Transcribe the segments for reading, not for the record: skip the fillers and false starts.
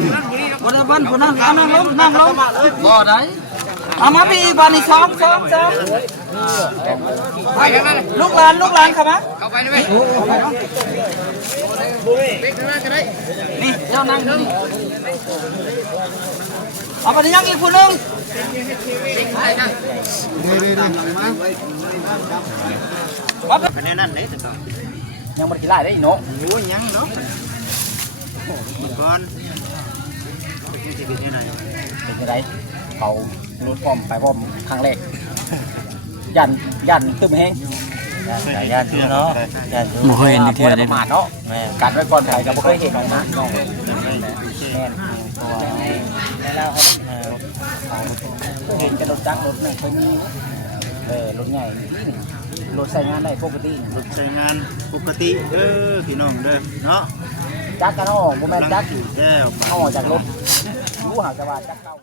วันนี้วันนั้นนั่งลงบ่ได้เอามาพี่บานี่ซ้อมลูกหลานเข้ามาเข้าไปได้ไหมนี่เจ้านั่งนี่เอาไปยังอีกคนนึงคะแนนนั่นเลยยังไม่ได้ไล่ได้อีกเนาะโอ้ยยังเนาะก่อนเป็นยังไงเขาลุดป้อมไปป้อมครั้งแรกยันตึ้มแห้งยันเนาะยันบ่เคยเห็นที่ได้มาเนาะการไว้ก่อนใครก็บ่เคยเห็นนะน้องแม่แล้วเห็นจะรถจักรรถนึงเคยมีรถใหญ่รถใช้งานได้ปกติรถใช้งานปกติพี่น้องเด้อเนาะจักรกันเนาะบ่แม่นจักรเอาออกจากรถรู้หาจะว่าจักรเก่า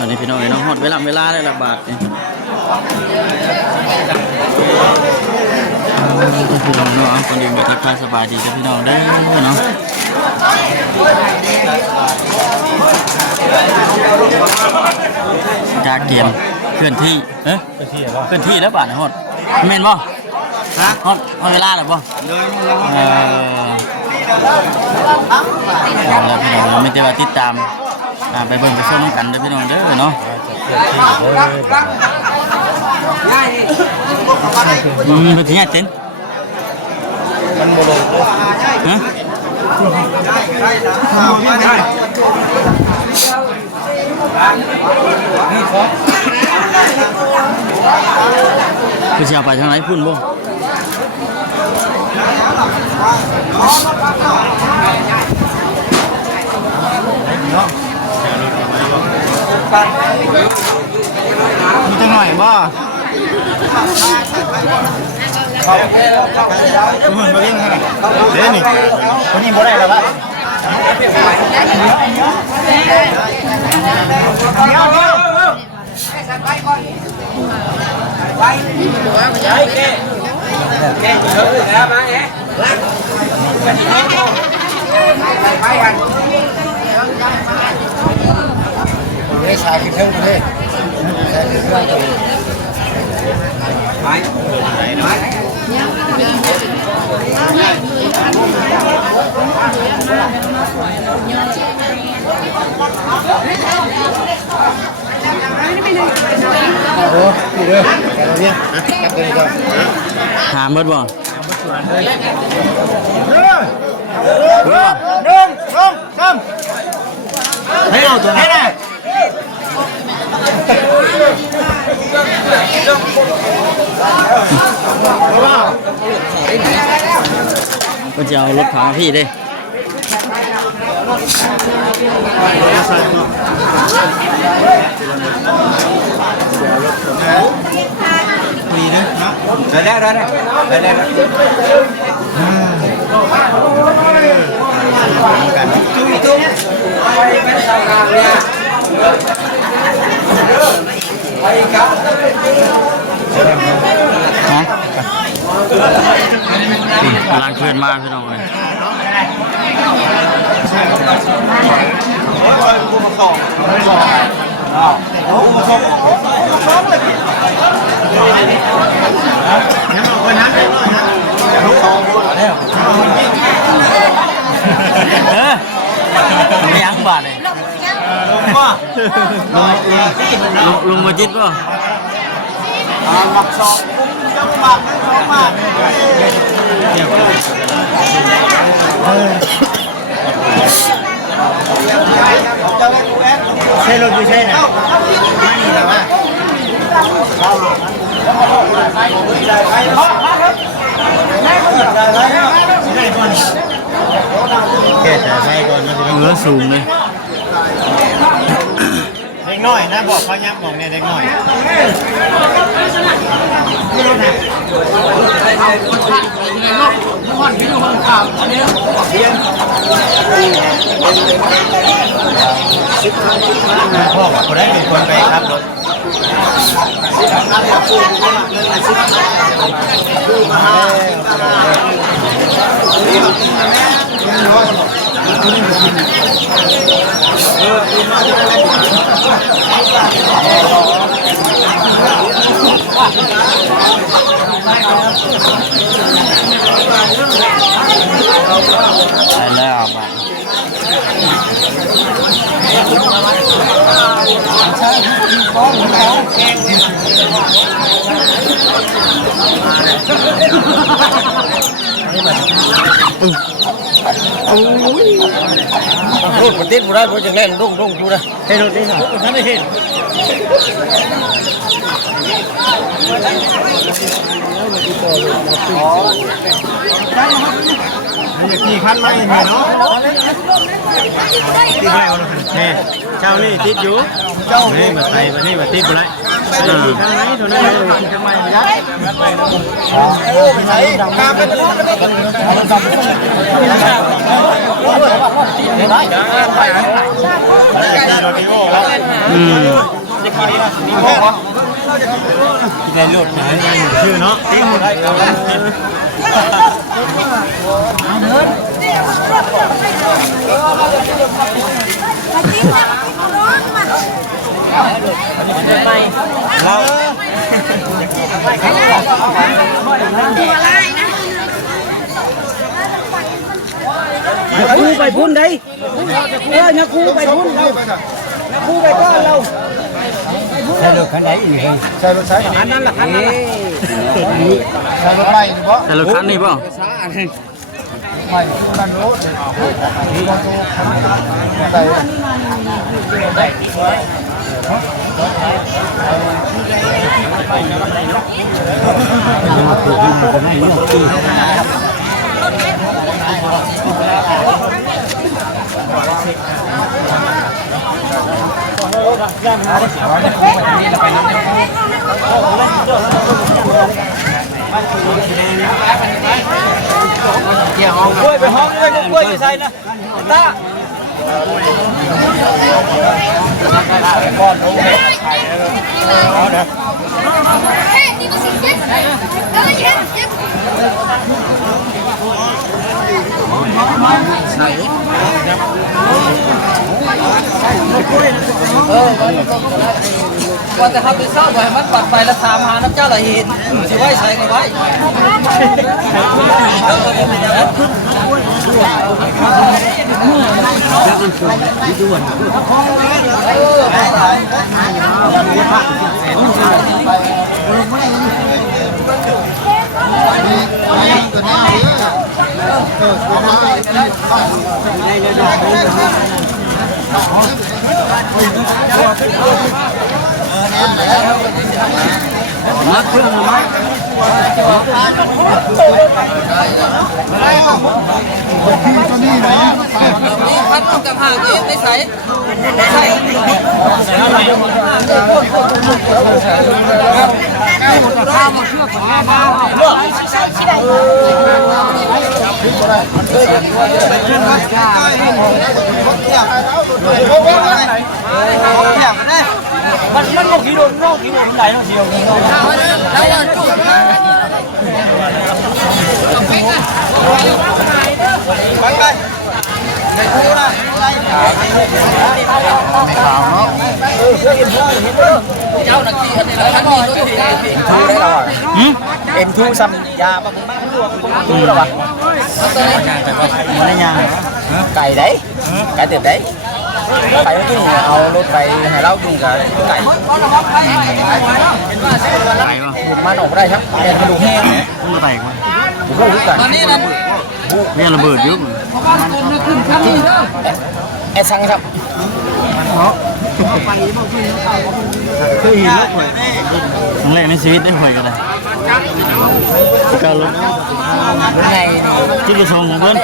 อันนี้พี่น้องน้องฮอดเวลาได้ละบาทนี่พี่น้องเนาะคนดีมาทักทายสบายดีกับพี่น้องได้เนาะจากเกียมเคลื่อนที่เคลื่อนที่แล้วบาทฮอดแม่นบ่ฮะฮอดเวลาแล้วบ่แล้วพี่น้องไม่ได้ว่าติดตามไปเบิ่งไปชมกันเด้อพี่น้องเด้อเนาะเป็นที่ไหนเต้นมันโมโลฮะคือจะไปทางไหนพุ่นบ่มีจังหน่อยบ่มันมาเล่นให้เล่นนี่คนนี้บ่ได้แล้วป่ะไม่ใช่คือเท่านี้ใช่คือเท่านี้โอ้ดีเลยเราเนี่ยกัดตัวนี้ก่อนหามเบิดบ่ให้เอาตัวให้ได้ก็จะเอารถพาพี่ดิดีนะได้กันจุ๊บเป็นสาวงามเนี่ยไปครับฮะกำลังเคลื่อนมาพี่น้องเลยไม่ยังบาดเลยลุงมาจิตป่ะหมักสองจังหมักสองหมักใช่รถอยู่ใช่ไหมไม่มีแล้วว่าแค่ใช้ก่อนนะเนื้อสูงเลยเด็กน้อยนะบอกเขาย้ำบอกเนี่ยเด็กน้อย พ่อคนได้เป็นคนไปครับรถแล้วมาพูดประเทศบุรีพูดอย่างแรงรุ่งพูดนะเห็นรถนี่นะท่านได้เห็นกี่คันไหมเนาะที่ไม่เอาเนี่ยเจ้านี่ติดอยู่เจ้านี่มาใส่มานี่มาติดบุรีกี่คันไหมตัวนั้นกี่คันไหมยักษ์โอ้ไปใส่กาเป็นรถได้รถดีโอ้แล้วจะขี่ดีนะดีโอ้ในรถนะชื่อเนาะติ้งหมดเราคูไปพุ่นได้เนี่ยคูไปพุ่นเราคูไปก้อนเราใช่รถคันไหนอีกใช่รถใช่อันนั้นแหละคันนั้นใช่รถใหม่เพราะใช่รถคันนี้ป่ะใหม่คันรถใส่ไปห้องเลยกล้วยใส่นะตาก้อนลงเลยเอาเด้อใส่ว่าจะทำเป็นเศร้าไว้มันปัดไปแล้วถามหาน้ำเจ้าละเห็นสิไว้ใส่กันไว้มาเครื่องมานี่พัดออกจากห่างเองในใสข้าวมาเชื่อของมามันนกกี่โดนนกกี่โดนไหนนกเสียวไปไปในคู่นะไม่ขาวเนาะเจ้าหน้าที่อะไรท่านมีรถถูกได้ทูได้หรอเอ็มทูซัมยาบางบ้านรวมทูหรอวะมันได้ยังไก่đấyไก่ติดđấyไปกินเอารถไปให้เรากินกับไก่ผมมาหนอกได้ครับเป็นกระดูกแห้งมันแตกมั้ยผมก็รู้กันตอนนี้นะเนี่ยระเบิดยุบไอ้สังครับเคยเห็นรถหวยครั้งแรกในชีวิตได้หวยกันเลยการรถไงจุดประสงค์ของเพื่อน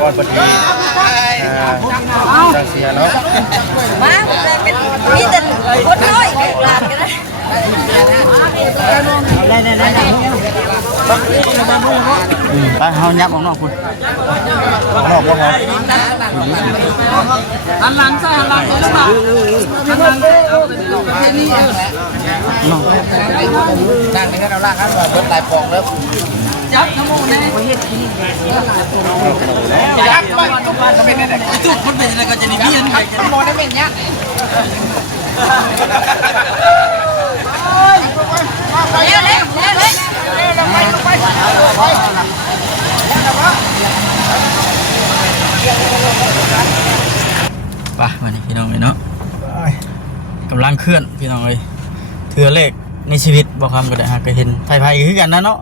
ก่อนปฏิจังเสียเนาะมาเป็นมีแต่คนน้อยหลานกันนะ ไปเฮายับออกนอกคุณ นอกบ่ฮะ หันหลังใส่หันหลังเลยนะหันหลังเอาไปนี่ นอก นั่งในเราล่างครับเบิดลายปองแล้ว จับทั้งหมดเลยจับก็เป็นอะไรจุกมันเป็นอะไรก็จะนี่เบี้ยนทั้งหมดได้เป็นเนี้ยเร็วเร็วเร็วเร็วไปวันนี้พี่น้องเลยเนาะกำลังเคลื่อนพี่น้องเลยเทือเลขในชีวิตบอกคำก็ได้หากเห็นไผ่คือกันนะเนาะ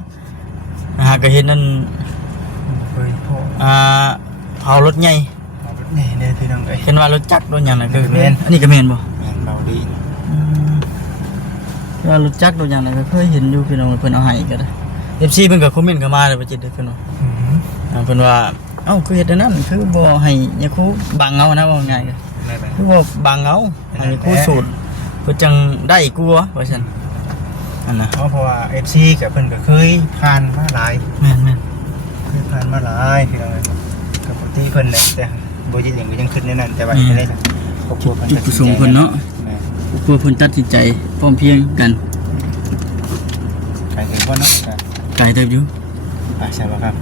หากเห็นนั่นเผารถใหญ่ นี่พี่น้องเอ้ย เห็นว่ารถจักรรถอย่างไรคืออันนี้ก็เมนบ่ เบาดี ว่ารถจักรรถอย่างไรก็เคยเห็นอยู่พี่น้องเพิ่นเอาให้ก็ได้ FC เพิ่นก็คอมเมนต์เข้ามาเลยว่าจิตเด้อพี่น้องเพิ่นว่าเอ้าคือเฮ็ดอันนั้นคือบ่ให้ยาคูบังเอานะว่าง่ายคือบ่บังเอาให้ยาคูสูตรเพิ่นจังได้กลัวว่าซั่นอันน่ะ เพราะว่า FC กับเพิ่นก็เคยผ่านมาหลาย แม่น เคยผ่านมาหลายพี่น้องเอ้ยกับปกติเพิ่นเนี่ยแต่บ่จิตเองก็ยังขึ้นในนั้นแต่ว่าไม่ได้ครอบครัวเพิ่น จุดประสงค์เพิ่นเนาะเพื่อเพิ่นตัดสินใจพร้อมเพรียงกัน ใครเคยบ่เนาะ ไกลเติบอยู่ ใช่ป่ะครับ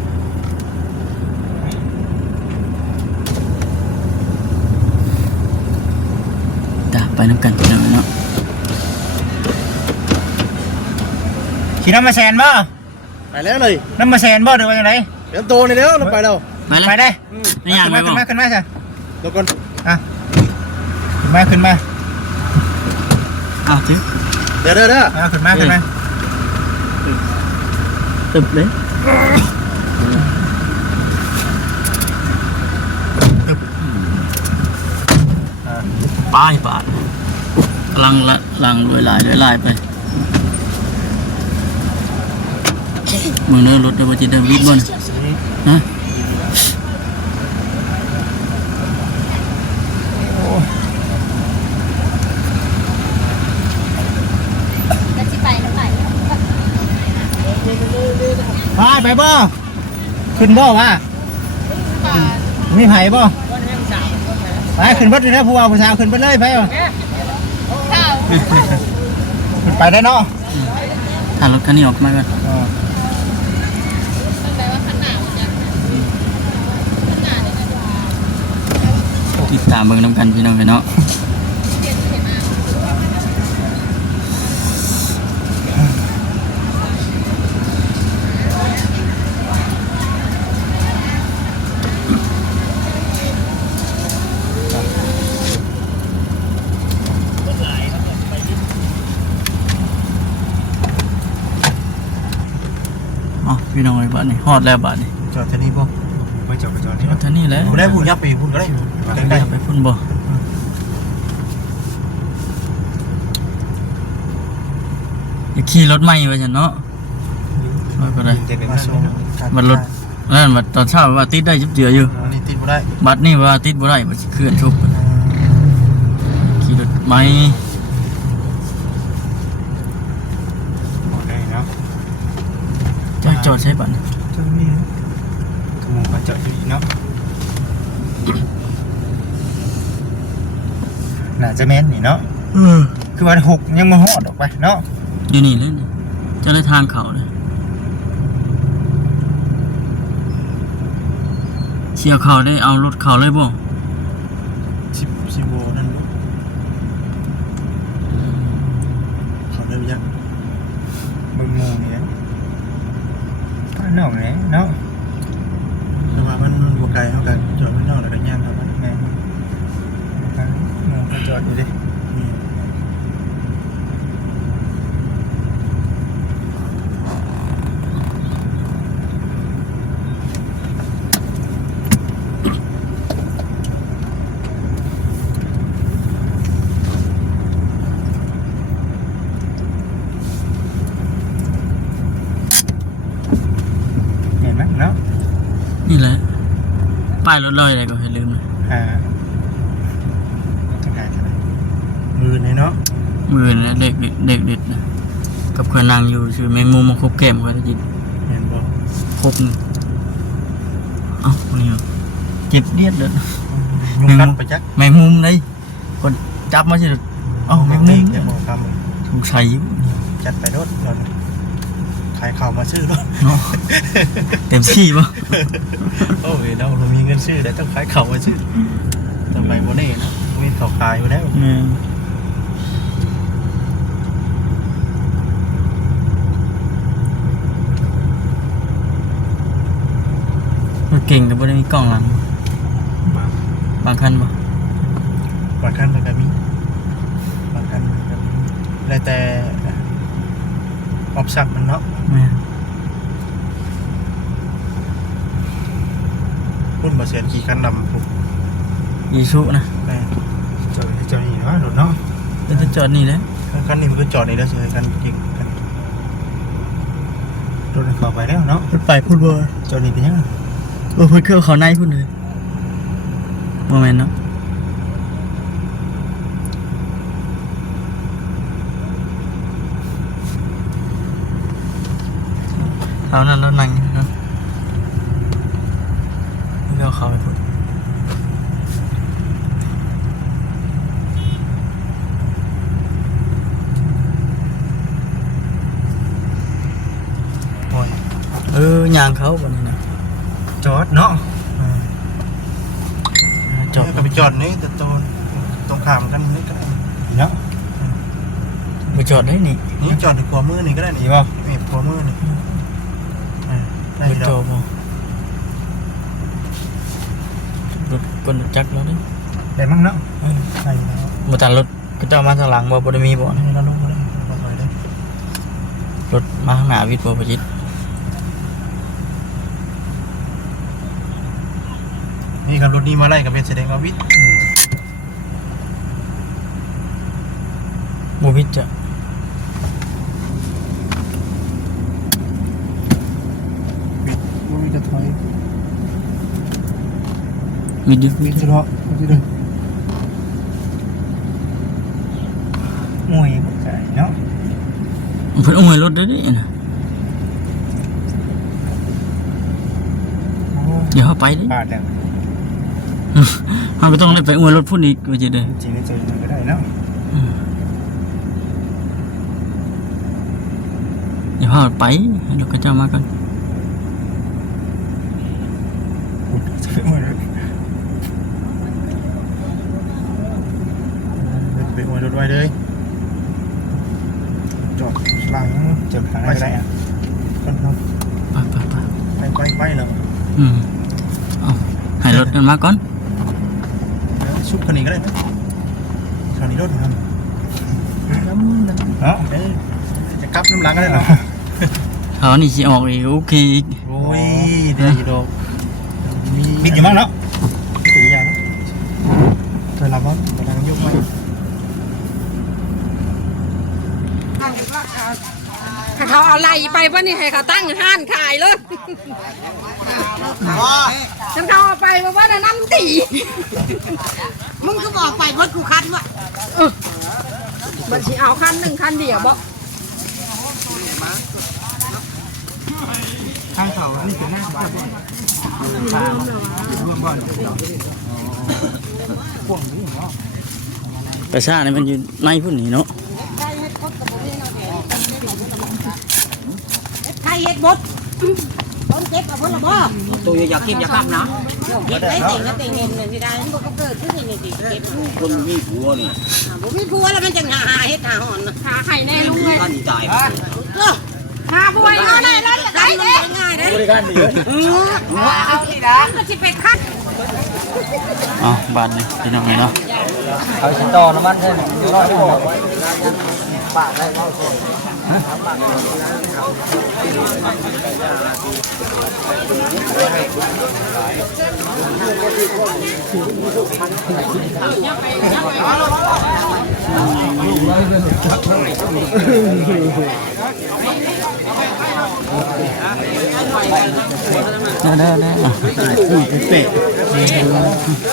จ้ะไปนำกันพี่น้องเนาะ ขี่น้ำมาแซนบ่ ไปแล้วเลย น้ำมาแซนบ่หรือว่าจังได เดี๋ยวโตนี่แล้วเราไปแล้ว ไปได้ ไม่อยากไป ขึ้น บ่ มาขึ้นมาจ้ะ เดี๋ยวก่อน อ่ะขึ้นมา อ้าวจิ เดี๋ยวขึ้นมาตึบเลยป้ายบาทลังละลังรวยลายไปมึงเนื้อรถเดี๋ยวจะเดินวิทย์บนฮะไปบ่ขึ้นบ่วะมีไผ่บ่ไปขึ้นรถเลยนะผู้ว่าผู้สาวขึ้นไปเลยไปบ่ขึ้นไปได้เนาะ ถ้ารถคันนี้ออกมาก่อนติดตามเบิ่งนำกันพี่น้องเนาะพี่น้องไอ้บ้านนี่ฮอดแล้วบ้านนี่ จอดที่นี่บ่ไม่จอดไปจอดที่ ฮอดท่านี่แหล้ว ผู้ได้ผู้ยับปีผู้ก็ได้ ไปพุ่นบ่อย่าขี่รถใหม่ไปฉันเนาะก็ได้ จะเป็นมาส่ง บัดรถนั่นบัดตอนเช้าว่าติดได้จุบเจืออยู่ อันนี้ติดบ่ได้ บัดนี่ว่าติดบ่ได้บ่สิเคลื่อนทุกขี่รถใหม่ บ่ได้เนาะ จะจอดใช้บัด จะมีขโมยก็จอดอยู่เนาะน่าจะแม่นนี่เนาะคือวัน6ยังมาฮอดออกไปเนาะ อยู่นี่เลยนี่จะได้ทางเขาเลยเสียเขาได้เอารถเขาเลยบ่ 10โมนั่นเขาได้ยัง มึงงูนี่เนาะเนาะ แต่ว่ามันบ่ไกลเท่ากันจอดไม่นอกแล้วก็ย่างเท่ากัน แม่งูก็จอดอยู่ดิ เห็นไหมเนาะ นี่แหละป้ายรถเลยอะไรก็ให้ลืมเลย จะได้เท่าไหร่ มือนี่เนาะ มือนะเด็กเด็ดนะ กับเพื่อนนางอยู่ชื่อแมงมุมมาคบแก้มกันจิต เห็นบ่ คบเอ้านี่เจ็บเลียดเลย ยุงกัดไปจัก แมงมุมเลยคนจับมาสิเอ้าแมงมุม เดี๋ยวบอกค สงสัยอยู่ ำจัดไปรถก่อนขายข่าวมาซื้อรถ เนาะเต็มที่ปะ โอ้ยเรามีเงินซื้อแต่ต้องขายข่าวมาซื้อต่อไปโมเน่นะมีข่าวขายอยู่แล้ว รถเก่งแต่ไม่ได้มีกล้องหลังบางคันปะ บางคันมันก็มีบางคันมันก็มีแล้วแต่ออปชั่นมันเนาะ แม่ พุ่นมาเสียนขี่คันดำผม ยีสุนะ แม่จอดนี่เนาะรถเนาะ จะจอดนี่แหละ คันนี้มันก็จอดนี่แล้วเสียคันเก่งกันรถเข้าไปแล้วเนาะ รถไปพูดว่า จอดนี่เป็นยังไง เพื่อนเครื่องเขาในพูดเลยโมเมนต์เนาะเขานั่นแล้วนั่งเนาะนี่เราเขาไปพูด โอ้ย ยางเขาวันนี้นะ จอดเนาะ จอด ก็ไปจอดนี่แต่ตรงข้ามกันนี่ก็ได้เนาะ ไปจอดได้นี่ นี่จอดในขวามือนี่ก็ได้นี่ป่ะนี่ขวามือนี่ได้ ไป ด จ อ อก ดบ่รถกนจักรแล้วนี่ ได้มั้งเนาะได้แล้ว มาตัดรถก็จะมาทางหลังบ่บ่ได้มีบ่ ให้เราลงมาได้เราถอยได้ รถมาข้างหน้าวิทย์บ่ประจิต นี่ครับรถนี้มาไล่กับเป็นแสดงว่าวิทย์ บ่วิทย์จะ ว่าวิทย์จะถอย วิทย์อยู่ วิทย์จะเลาะวิทย์จะเดินมวยใช่เนาะ เพิ่นเอาไว้รถได้ดินะเดี๋ยวเฮาไปดิ บาทเนี่ย เฮาก็ต้องได้ไปอวยรถพุ่นอีกว่าจิเด้อ จริงๆเจอมันก็ได้เนาะ เดี๋ยวเฮาไปให้รถก็เจ้ามาก่อน จะไปมวยเลยไปมวยรถไว้เลยจอดหลังจอดหลังอะไรอ่ะคนเรา ไปเลย เอาให้รถกันมาก่อน ชุบคันนี้ก็ได้นะคันนี้รถมันเนาะจะกลับน้ำหลังก็ได้เหรอ เอานี่สิออกอีกโอเคอีก โอ้ยเดี๋ยวอยู่ดอกมีบิ๊กอยู่มั้งเนาะถืออย่างเนาะเธอรับมั้งกำลังยกมา ให้เขาเอาไล่ไปป่ะนี่ให้เขาตั้งห้านขายเลยฉันเขาเอาไปว่าน่ะน้ำตี มึงก็บอกไปพดกูคันวะ บัญชีเอาคันหนึ่งคันเดียวบ่ ทางเขานี่เป็นหน้าบ้านปลาร่วมบ้าน ประชาเนี่ยมันอยู่ในพุ่นนี่เนาะ ใครเฮ็ดบดต้นเก็บเอาพดละบ่ ตัวอยากกินอยากข้ามนะ เฮ็ดได้แต่งก็แต่งเงินเลยที่ได้มันก็เกิดขึ้นในนี่เก็บ คนมีผัวนี่ บ่มีผัวแล้วมันจะหาเฮ็ดหาหอน หาไข่แน่ลุงเลย ท่านตาย ก็ หาป่วยเอาแน่เลยจะ ได้ ได้ เด้ เด้ ง่ายเด้ บริการดีเลย เอาสินะก็สิไปคัด อ๋อบาทนี่พี่น้องเนาะ เขาชิโตน้ำมันใช่ไหมร้อยหัวปากได้เข้าส่วน ได้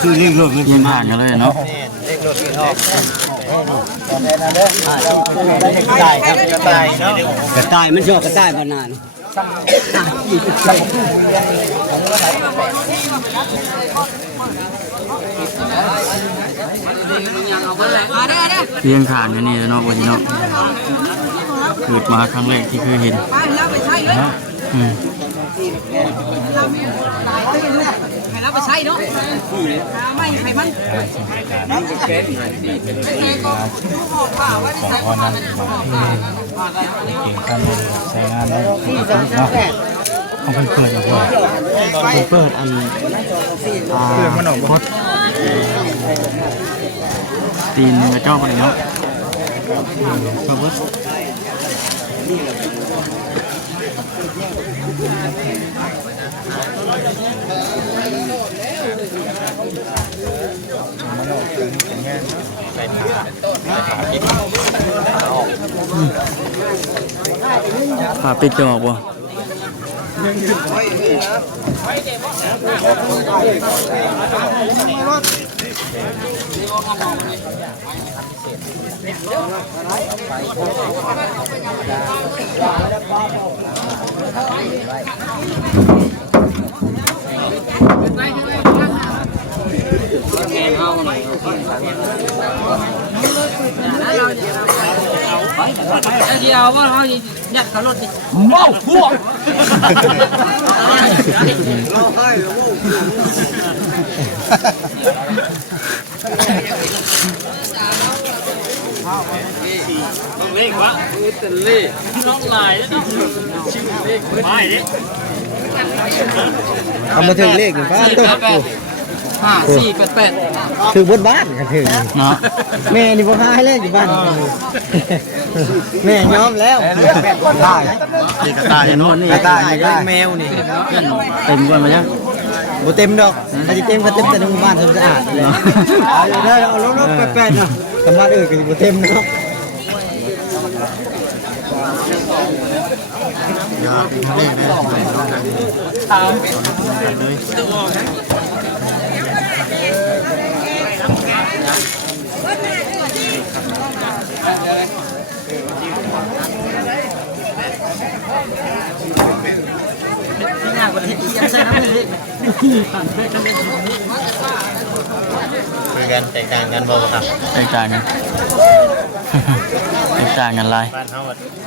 คือเรียกรถเรียกผ่านกันเลยเนาะ เด็กรถกินออก ได้ครับได้เนาะ กระต่ายมันชอบกระต่ายบานาน เลี้ยงขานกันนี่เนาะวันนี้เนาะเกิดมาครั้งแรกที่เคยเห็นอืม ให้เราไปใช้เนาะไม่ให้มัน ของพอนั้นเก่งกันใช้งานเนาะเอาเปิดอย่างนี้เปิดอันเปิดมันออกบ่ ตีนกระเจ้าไปเนาะเพิ่ม ขาปิดจะออกบ่เดียวว่าเขายัดเขารถดิ ว้าวพวกต้องเลขวะเป็นเลขน้องลายต้องชื่อเลขไม่ดิ เอามาถึงเลขฟ้าตุ๊ก 5488 ถือบนบ้านกันถึง เนาะ แม่นี่บ่หายเลยอยู่บ้านแม่ยอมแล้วได้ นี่กระต่ายโน่นนี่ กระต่ายก็แมวนี่ เต็มก่อนมาจ้ะ บ่เต็มดอกถ้าจะเต็มก็เต็มแต่ในหมู่บ้านสะอาดเลยเอาเด้อเอาลบๆแปดๆเนาะสำหรับอื่นก็บ่เต็มเนาะ คุยกันแตกต่างกันบ่ครับ แตกต่างกันแตกต่างกันลาย บ้านเฮา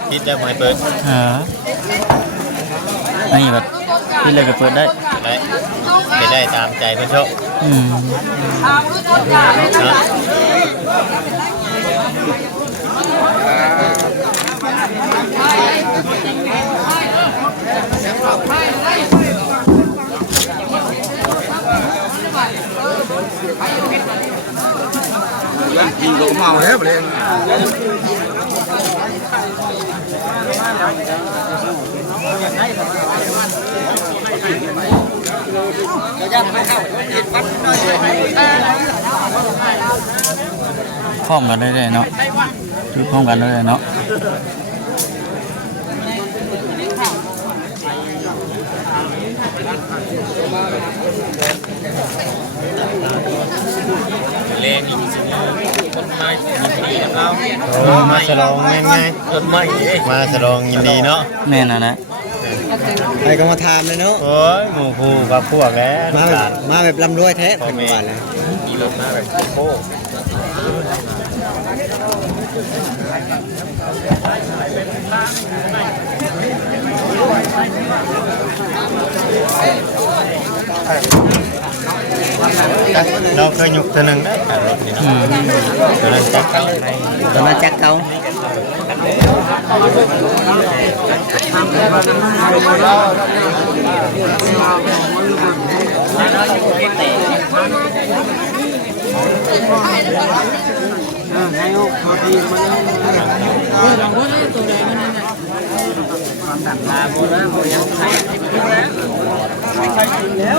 คิดได้บ่ให้เปิด นี่แบบที่เลยก็เปิดได้ ได้ไปได้ตามใจเพิ่นชอบ อืม เนาะ พร้อมกันได้เลยเนาะคือพร้อมกันได้เลยเนาะ เลนนี่สิต้นไม้ดีนะครับมาฉลองแม่นไงต้นไม้มาฉลองยินดีเนาะ แน่นอนนะ ใครก็มาทำเลยเนาะ โอ้ยหมู่คู่กับพวกแล้ว มาแบบร่ำรวยแท้คนบ้านเลย มีรถมาแบบโคเราเคยยุกตัวหนึ่งได้รถนี่เนาะตัวนั้นจักเก่าใน ตัวมาจักเขา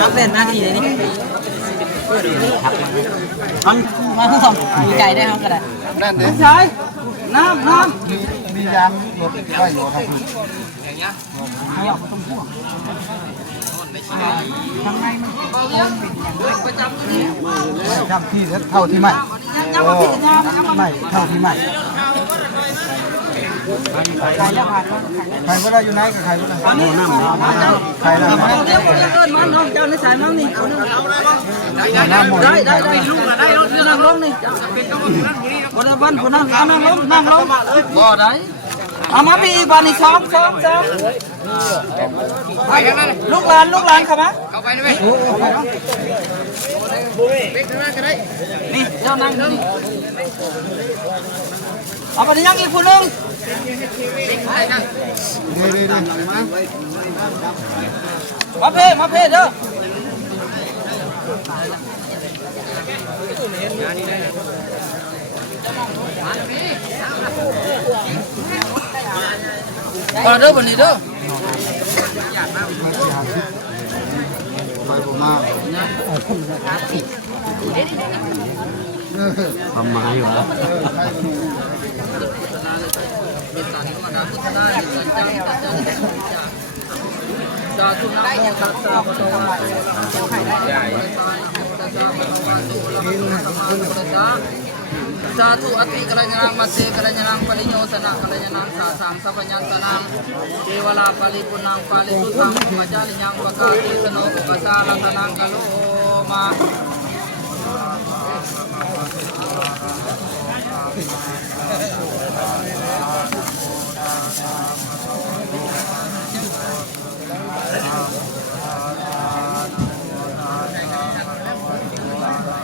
รับเล่นหน้าที่เลยนี่มันมาผู้ชมมีไก่ได้ครับกระดาษนั่นเด้ใช่น้ำ มียางรถไฟรถครับจำที่เท่าที่ใหม่ไม่เท่าที่ใหม่ใครก็ได้อยู่ไหนกับใครก็ได้ใครได้ไหมได้ลูกนั่งลงนี่คนละวันคนนั่งลงบ่ได้เอามาพี่บ้านนี่ซ้อมลูกหลานครับนะเข้าไปได้ไหมนี่เจ้านั่งนี่เอาไปยังอีกคนนึงมาเพเด้อมาเด้อวันนี้เด้อทำมาอยู่แล้ว Satu ati kalanyanang mati kalanyanang palinyo sana kalanyanang sasam sa panyantanang kewala palipunang palitutang majalinyang pagkati sano kasala tanang kaloma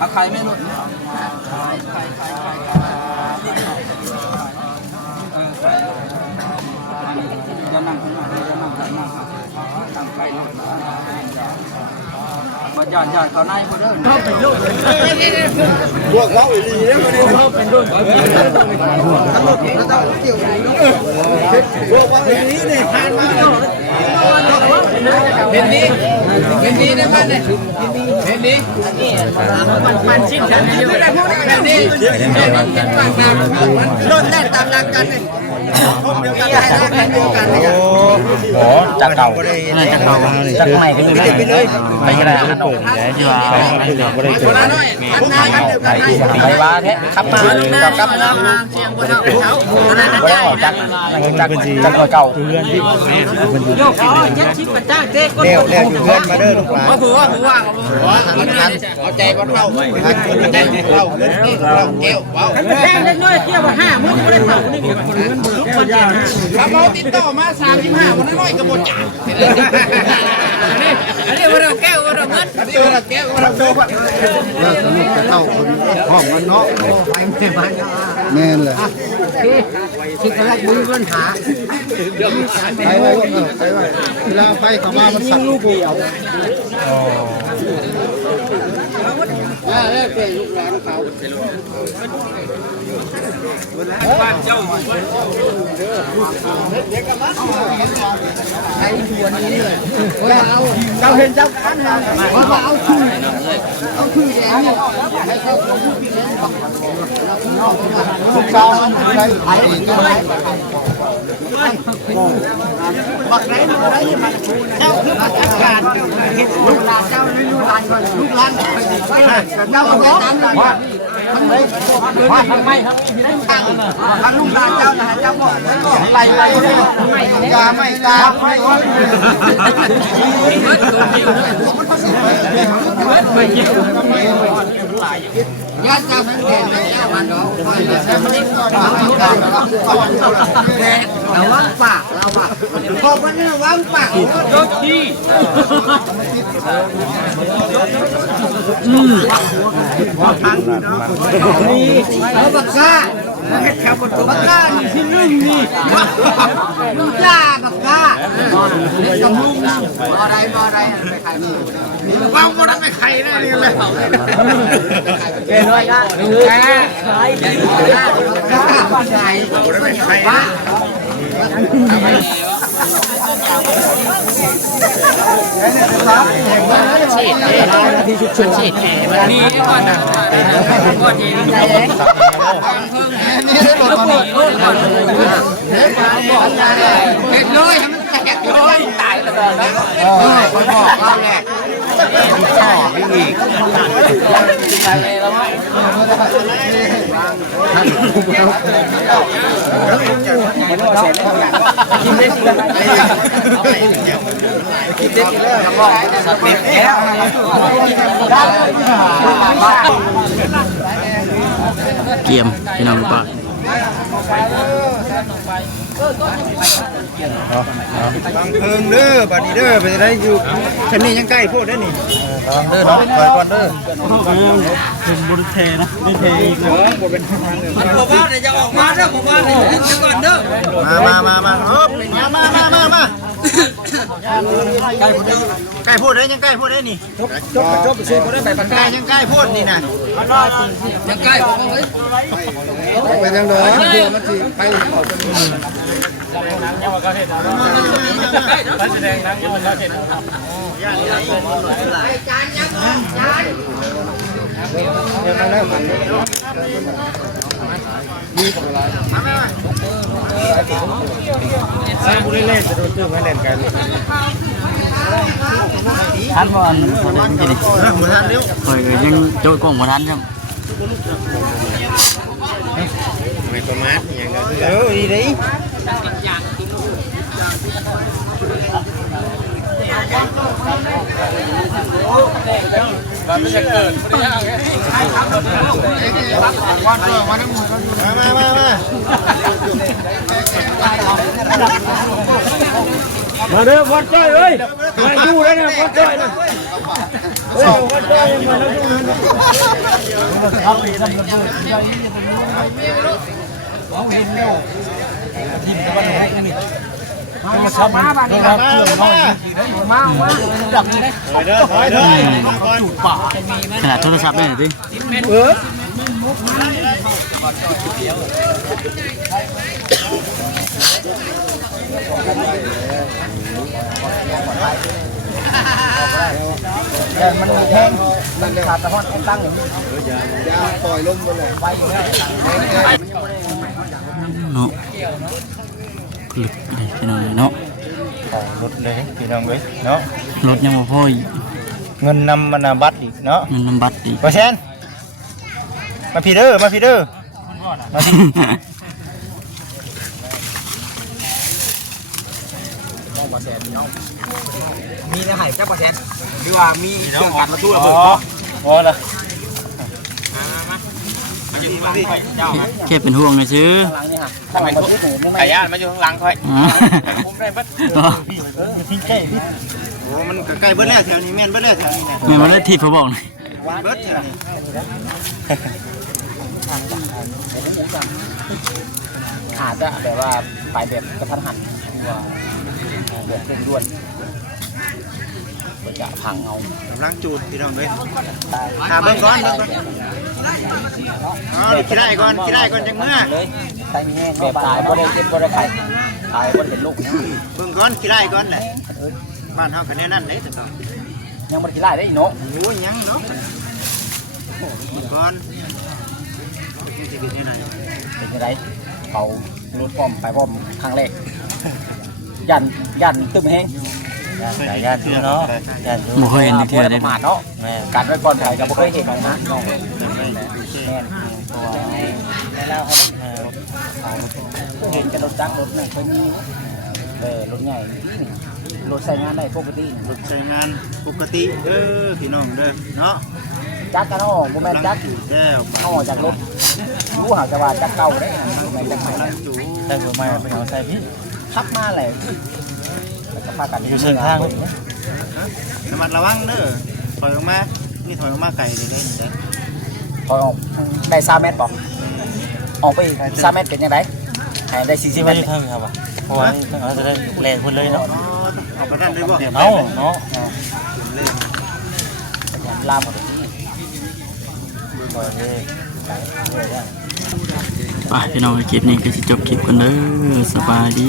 Akai menut. Mà dàn vào nay vừa đơn. Buộc máu ủy lì đấy mà đi. Buộc máu ủy lì này than máu rồi. Bên đi đấy bạn này. Bên đi. Bạn chín chân đi. Bên đi. Lột lên tạm lạc cân này. Không điều cân hay là cân điều cân này. Ủa, chặt đầu chặt này cái gì đấy mấy cái này ăn đủ để cho ăn được mấy ba thế khắp mà khắp chặt rồi cầu leoอยู่เพื่อนมาเด้อลูกหลาน เอาใจบ่เท่าเกี่ยวเบา แพงเล็กน้อยเกี่ยวว่า5มื้อบ่ได้เท่านี่ ถ้าเมาติดต่อมา35วันน้อยก็บ่จ่ายอันนี้ว่าเราแก้วว่าเราเงินอันนี้ว่าเราแก้วว่าเราโดน เท่าคนห้องมันเนาะแม่นเลย คิดว่ามือเพิ่นหา ไปไว้เวลาไฟเข้ามามันสั่นลูกเดียว แล้วเป็นลูกหลานเขา เราเห็นเจ้ากันนะ เอาชื่อแดงนี่ให้เขา ลูกสาวมันอะไรไอ้ตัวไหน บักไหนมันเจ้าคืออาจารย์ลูกหลานเจ้าลูกหลานก่อนลูกหลานเจ้าก็บอกตามหลังว่าทำไมครับทางลูกหลานเจ้านะเจ้าบอกไล่ยาไม่ยาญาติเจ้าเป็นแก่ไม่ยามันหรอกเราวางปากเราอะพอวันนี้วางปากรถที่เราบักซ่าบักซ่านี่ที่นึ่งนี่ลูกจ้าบักซ่าจมูกบ่ได้ไปไข่วางบ่ได้ไปไข่นะนี่เลยเก่งด้วยนะดูแก่ไข่บักซ่าบ่ได้ไปไข่นะใช้ ที่ชุดชุด มีก่อนนะก่อนยิงนี่ได้หมดก่อนเห็ดเลยให้มันแตกเลยตายแล้วนะคอยบอกว่าแหละต่อไปอีกเกี่ยมพี่น้องป่ะ บางเพิงเด้อบัดนี้เด้อไปได้อยู่ชั้นนี้ยังใกล้พูดได้นี่ เด้อเนาะคอยก่อนเด้อ เป็นบริเทนะไม่เทอีกเลย ผมว่าเดี๋ยวจะออกมาเด้อผมว่าเดี๋ยวก่อนเด้อ มาใกล้พูดได้ยังใกล้พูดได้นี่จบซื้อพูดได้แบบใกล้ยังใกล้พูดนี่นะ ยังใกล้ผมว่าเฮ้ย เป็นยังไงเพื่อมันสิไปท่านบอลจะดิ หมุนทันเร็ว คอยยังโจทย์กองมาทันครับ ไม่ประมาทอย่างเดียวดีดีมา มาเด้อวัดจ้อยเอ้ยมาอยู่แล้วนะวัดจ้อยนะวัดจ้อยมาแล้วขนาดโทรศัพท์ได้หน่อยสิมันแห้งมันขาดตะพอนตั้งอย่างนี้ยาปล่อยลมไปเลยไฟอยู่แล้ว เนาะกลึกเลยพี่น้องเนาะ รถเลยพี่น้องเลยเนาะ รถยังมาพ่อย เงินนำมานาบัตรอีกเนาะ มันน้ำบัตรอีก มาเชนมาพีเดอร์มาพีเดอร์มาพีมีเนื้อไห่จักเปอร์เซ็นต์หรือว่ามีเครื่องปั่นมาทั่วเบิก โอ้ละ แค่เป็นห่วงไงซื้อ ไก่ย่างมาอยู่ข้างหลังค่อย ผมได้บัตร ทิ้งใกล้โอ้มันใกล้เบิดแล้วแถวนี้แม่นเบิดแล้วแถวนี้นะ แม่มาได้ที่เขาบอกนะ เบิดแถวนี้ อาจจะแบบว่าไปแบบกระทันหันว่าแบบเร่งด่วนจะพังเอา กำลังจูดพี่น้องเลยเบิ่งก่อนคิดได้ก่อนจังเมื่อ เลยตายมีแห้งแบบตายบ่ได้เจ็บบ่ได้ไข้ตายบ่ได้เป็นลูกนะ เบิ่งก่อนคิดได้ก่อนแหละบ้านเฮากันแน่นั่นเลยแต่ก่อน ยังบ่ได้ไล่ได้อีเนาะ โอ้ยยังเนาะก่อนนี่สิเป็นยังไง เป็นยังไงเขารถพร้อมไปพร้อมครั้งแรกยันตึมแห้ง ญาติเนาะญาติ บ่เคยเห็น เที่ เที่ ย ยว วได้ ประมาทเนาะการไว้ก่อนไผก็บ่เคยเห็นนะน้องแม่นแล้วเห็นจะรถจักรรถนั่นเคยมีรถใหญ่รถใช้งานได้ปกติ รถใช้งานปกติเด้อพี่น้องเด้อเนาะ จักรกันเอาบ่แม่นจักร แล้ว เอาออกจากรถรู้หาจะว่าจักรเก่าได้บ่แม่นจักรใหม่ จู แต่บ่ใหม่เป็นเอาใส่พี่ขับมาแหละแล้วก็พากันอยู่เส้นทาง ระมัดระวังเด้อถอยออกมานี่ถอยออกมาไกลเลยได้นี่ได้ ถอยออกได้3เมตรบ่ออกไป3เมตรเป็นจังได๋ให้ได้40เมตร ครับเพราะว่าเราจะได้แรงคนเลยเนาะ เอาไปนั่นได้บ่ เอาเนาะ ลามหมด ไปพี่น้องคลิปนี้ก็จะจบคลิปกันเด้อสบายดี